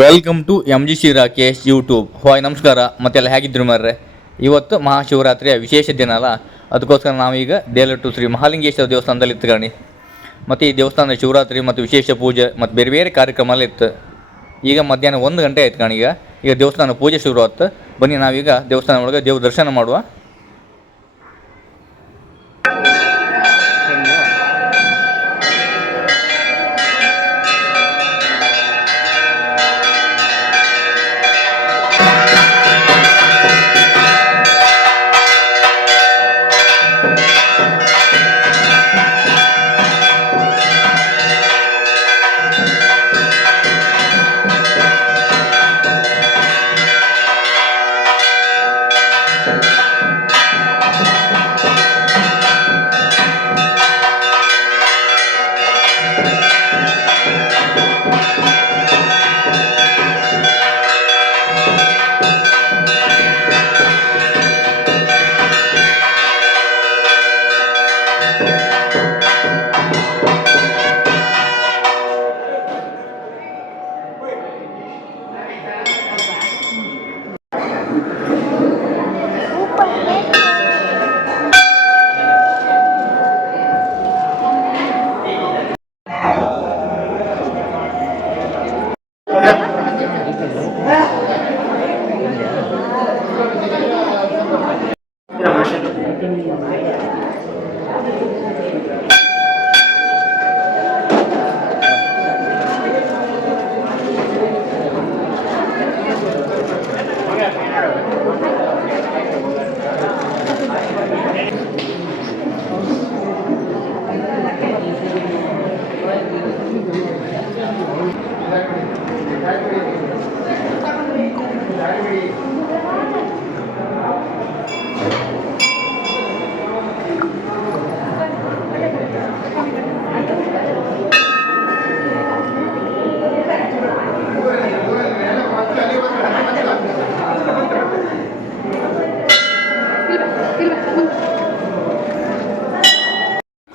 Welcome to MGC Rakesh YouTube. Hi ನಮಸ್ಕಾರ, ಮತ್ತೆಲ್ಲ ಹೇಗಿದ್ರು ಮರ್ರೆ. ಇವತ್ತು ಮಹಾಶಿವರಾತ್ರಿಯ ವಿಶೇಷ ದಿನ ಅಲ್ಲ, ಅದಕ್ಕೋಸ್ಕರ ನಾವೀಗ ದೇಲಟ್ಟು ಶ್ರೀ ಮಹಾಲಿಂಗೇಶ್ವರ ದೇವಸ್ಥಾನದಲ್ಲಿ ಇತ್ಕಣಿ. ಮತ್ತು ಈ ದೇವಸ್ಥಾನದ ಶಿವರಾತ್ರಿ ಮತ್ತು ವಿಶೇಷ ಪೂಜೆ ಮತ್ತು ಬೇರೆ ಬೇರೆ ಕಾರ್ಯಕ್ರಮ ಎಲ್ಲ ಇತ್ತು. ಈಗ ಮಧ್ಯಾಹ್ನ 1 ಗಂಟೆ ಆಯ್ತು ಕಣೀಗ. ಈಗ ದೇವಸ್ಥಾನ ಪೂಜೆ ಶುರು ಆಯ್ತು. ಬನ್ನಿ ನಾವೀಗ ದೇವಸ್ಥಾನ ಒಳಗೆ ದೇವ್ರ ದರ್ಶನ ಮಾಡುವ.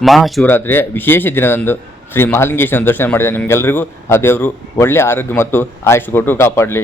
ಮಹಾಶಿವರಾತ್ರಿಯ ವಿಶೇಷ ದಿನದಂದು ಶ್ರೀ ಮಹಾಲಿಂಗೇಶ್ವರನ ದರ್ಶನ ಮಾಡಿದ ನಿಮಗೆಲ್ಲರಿಗೂ ಆ ದೇವರು ಒಳ್ಳೆಯ ಆರೋಗ್ಯ ಮತ್ತು ಆಯುಷ್ ಕೊಟ್ಟು ಕಾಪಾಡಲಿ.